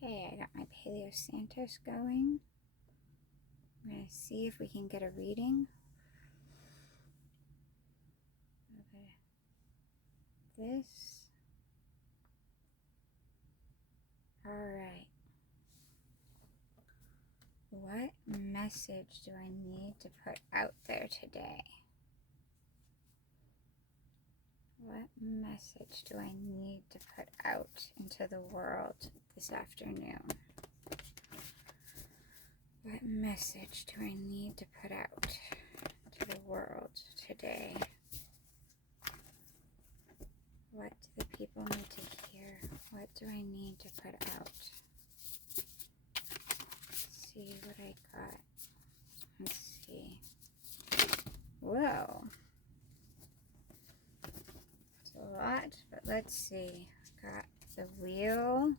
Okay, I got my Paleo Santos going. I'm going to see if we can get a reading. Okay. This. Alright. What message do I need to put out there today? What message do I need to put out into the world this afternoon? What message do I need to put out to the world today? What do the people need to hear? What do I need to put out? Let's see what I got. Let's see. Whoa. It's a lot, but let's see. Got the wheel.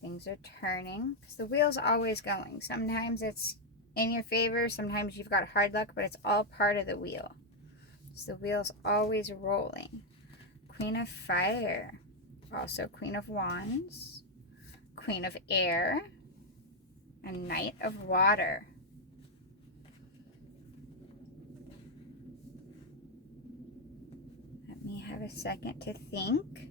Things are turning, because the wheel's always going. Sometimes it's in your favor, sometimes you've got hard luck, but it's all part of the wheel. So the wheel's always rolling. Queen of Fire, also Queen of Wands, Queen of Air, and Knight of Water. Let me have a second to think.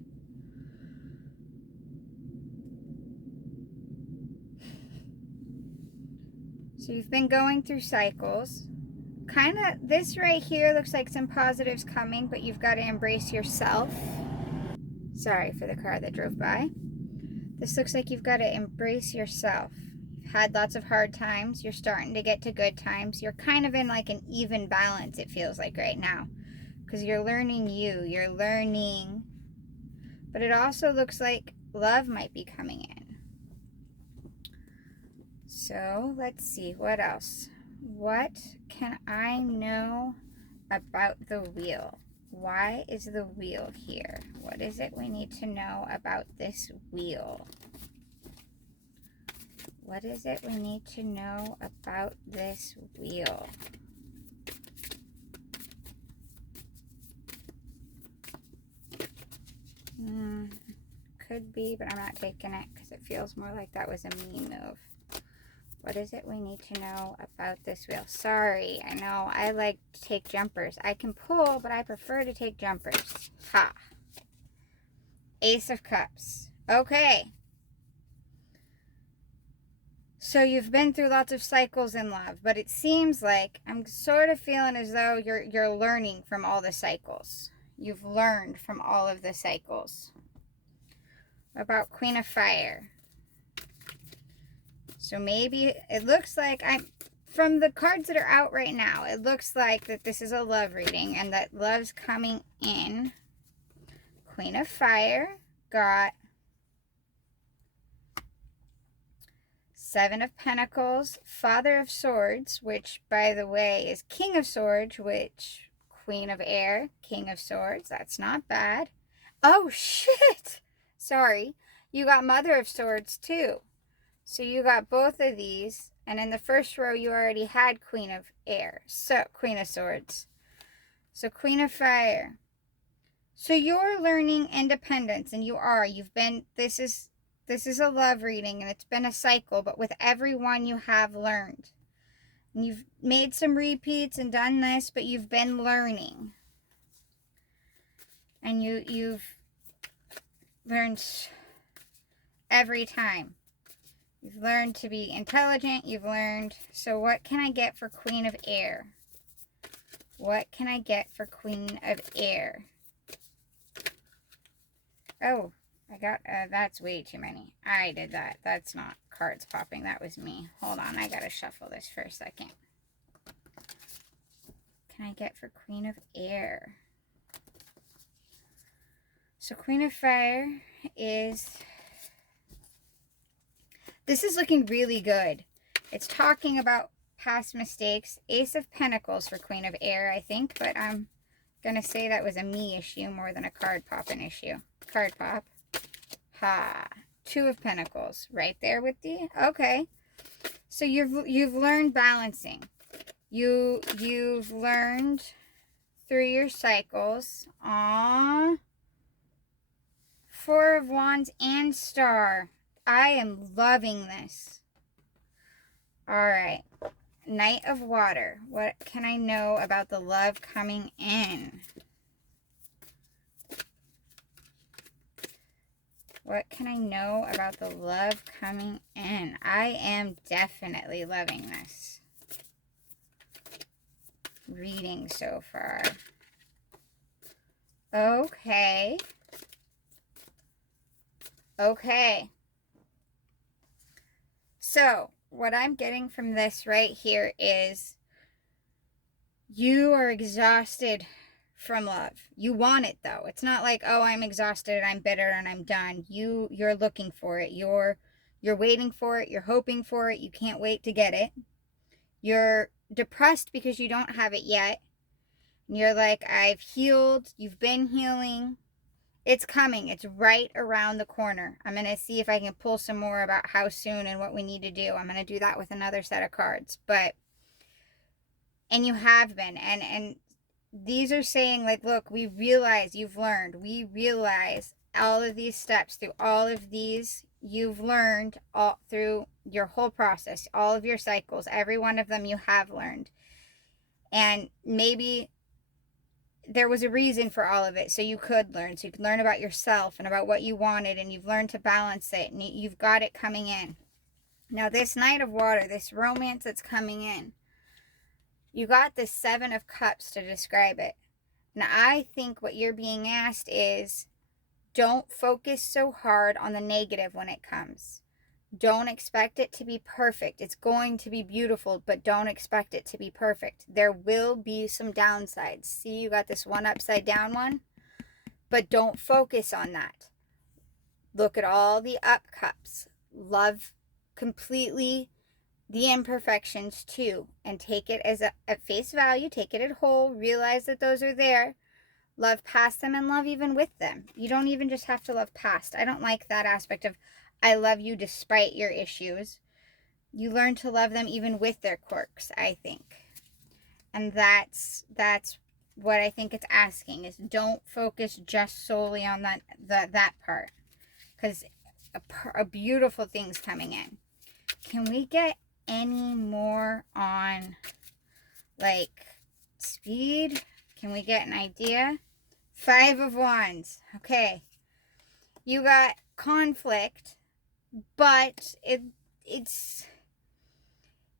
So you've been going through cycles. Kind of, this right here looks like some positives coming, but you've got to embrace yourself. Sorry for the car that drove by. This looks like you've got to embrace yourself. You've had lots of hard times. You're starting to get to good times. You're kind of in like an even balance, it feels like right now. Because you're learning you. You're learning. But it also looks like love might be coming in. So let's see. What else? What can I know about the wheel? Why is the wheel here? What is it we need to know about this wheel? What is it we need to know about this wheel? Could be, but I'm not taking it because it feels more like that was a me move. What is it we need to know about this wheel? Sorry, I know I like to take jumpers. I can pull, but I prefer to take jumpers. Ha! Ace of Cups. Okay. So you've been through lots of cycles in love, but it seems like I'm sort of feeling as though you're learning from all the cycles. You've learned from all of the cycles. About Queen of Fire. So maybe it looks like from the cards that are out right now, it looks like that this is a love reading and that love's coming in. Queen of Fire got Seven of Pentacles, Father of Swords, which by the way is King of Swords, which Queen of Air, King of Swords, that's not bad. Oh shit! Sorry. You got Mother of Swords too. So you got both of these, and in the first row you already had Queen of Air, so Queen of Swords. So Queen of Fire. So you're learning independence, and this is a love reading, and it's been a cycle, but with everyone you have learned. And you've made some repeats and done this, but you've been learning. And you've learned every time. You've learned to be intelligent. You've learned. So what can I get for Queen of Air? What can I get for Queen of Air? Oh, I got, that's way too many. I did that. That's not cards popping. That was me. Hold on. I got to shuffle this for a second. Can I get for Queen of Air? So Queen of Fire is... This is looking really good. It's talking about past mistakes. Ace of Pentacles for Queen of Air, I think. But I'm going to say that was a me issue more than a card popping issue. Card pop. Ha. Two of Pentacles. Right there with the... Okay. So you've learned balancing. You've learned through your cycles. Aww. Four of Wands and Star. I am loving this. All right. Knight of Water. What can I know about the love coming in? What can I know about the love coming in? I am definitely loving this reading so far. Okay. Okay. So, what I'm getting from this right here is you are exhausted from love. You want it though. It's not like, oh, I'm exhausted, I'm bitter, and I'm done. You're looking for it. You're waiting for it. You're hoping for it. You can't wait to get it. You're depressed because you don't have it yet. And you're like, I've healed. You've been healing. It's coming. It's right around the corner. I'm going to see if I can pull some more about how soon and what we need to do. I'm going to do that with another set of cards. And you have been. And these are saying, like, look, we realize you've learned. We realize all of these steps, through all of these, you've learned all through your whole process, all of your cycles, every one of them you have learned. And maybe there was a reason for all of it, so you could learn. So you could learn about yourself and about what you wanted, and you've learned to balance it, and you've got it coming in. Now, this Knight of Water, this romance that's coming in, you got this Seven of Cups to describe it. Now, I think what you're being asked is, don't focus so hard on the negative when it comes. Don't expect it to be perfect. It's going to be beautiful, but don't expect it to be perfect. There will be some downsides. See, you got this one upside down one, but don't focus on that. Look at all the up cups. Love completely the imperfections too, and take it as at face value. Take it at whole. Realize that those are there. Love past them and love even with them. You don't even just have to love past. I don't like that aspect of I love you despite your issues. You learn to love them even with their quirks, I think. And that's what I think it's asking, is don't focus just solely on that part, because a beautiful thing's coming in. Can we get any more on, like, speed? Can we get an idea? Five of Wands. Okay. You got conflict, but it's,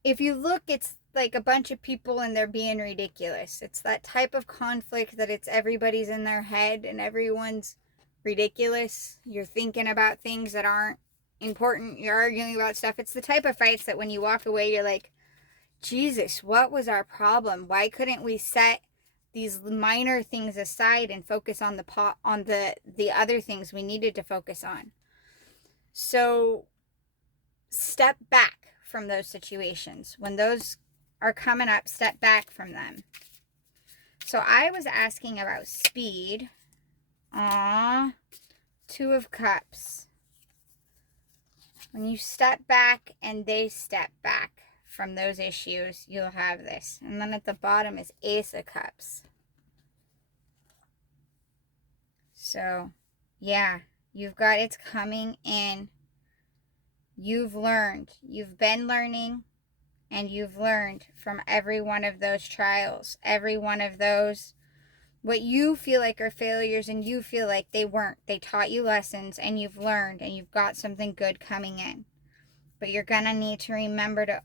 if you look, it's like a bunch of people and they're being ridiculous. It's that type of conflict that it's everybody's in their head and everyone's ridiculous. You're thinking about things that aren't important. You're arguing about stuff. It's the type of fights that when you walk away, you're like, Jesus, what was our problem? Why couldn't we set these minor things aside and focus on the other things we needed to focus on? So step back from those situations. When those are coming up, step back from them. So I was asking about speed. Two of Cups. When you step back and they step back from those issues, you'll have this. And then at the bottom is Ace of Cups. So, yeah, you've got it's coming in. You've learned. You've been learning, and you've learned from every one of those trials, every one of those, what you feel like are failures and you feel like they weren't. They taught you lessons, and you've learned, and you've got something good coming in. But you're going to need to remember to,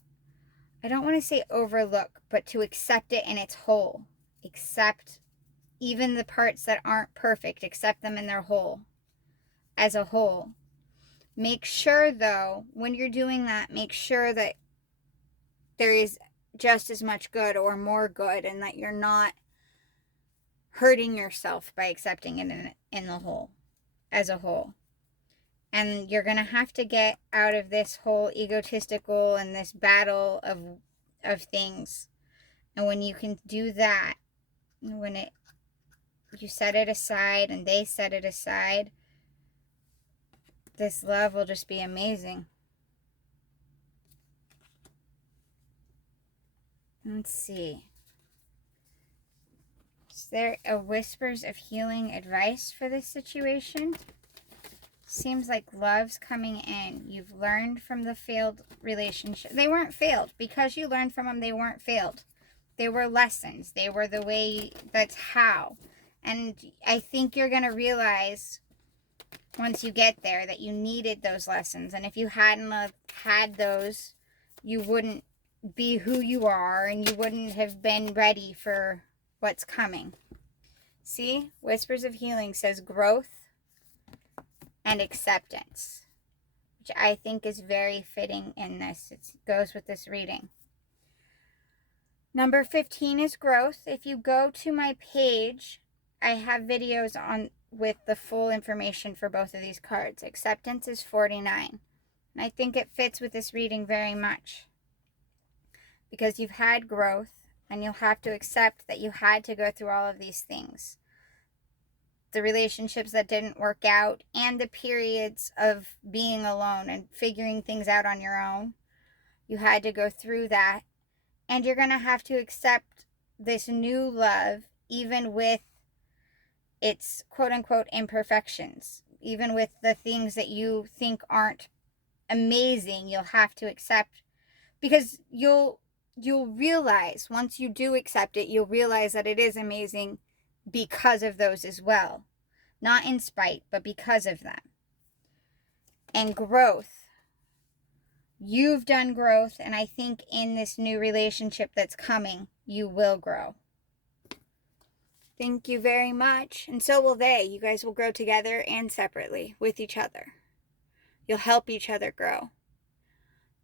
I don't want to say overlook, but to accept it in its whole. Accept even the parts that aren't perfect. Accept them in their whole, as a whole. Make sure, though, when you're doing that, make sure that there is just as much good or more good, and that you're not hurting yourself by accepting it in the whole, as a whole. And you're going to have to get out of this whole egotistical and this battle of things. And when you can do that, when you set it aside and they set it aside, this love will just be amazing. Let's see. Is there a whispers of healing advice for this situation? Seems like love's coming in. You've learned from the failed relationship. They weren't failed. Because you learned from them, they weren't failed. They were lessons. They were the way, that's how. And I think you're going to realize once you get there that you needed those lessons. And if you hadn't had those, you wouldn't be who you are and you wouldn't have been ready for what's coming. See, Whispers of Healing says growth and acceptance, which I think is very fitting in this. It goes with this reading. Number 15 is growth. If you go to my page, I have videos on with the full information for both of these cards. Acceptance is 49. And I think it fits with this reading very much. Because you've had growth and you'll have to accept that you had to go through all of these things. The relationships that didn't work out and the periods of being alone and figuring things out on your own. You had to go through that. And you're going to have to accept this new love, even with its quote-unquote imperfections. Even with the things that you think aren't amazing, you'll have to accept. Because you'll realize, once you do accept it, you'll realize that it is amazing because of those as well. Not in spite, but because of them. And growth. You've done growth, and I think in this new relationship that's coming, you will grow. Thank you very much. And so will they. You guys will grow together and separately with each other. You'll help each other grow.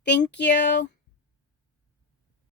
Thank you.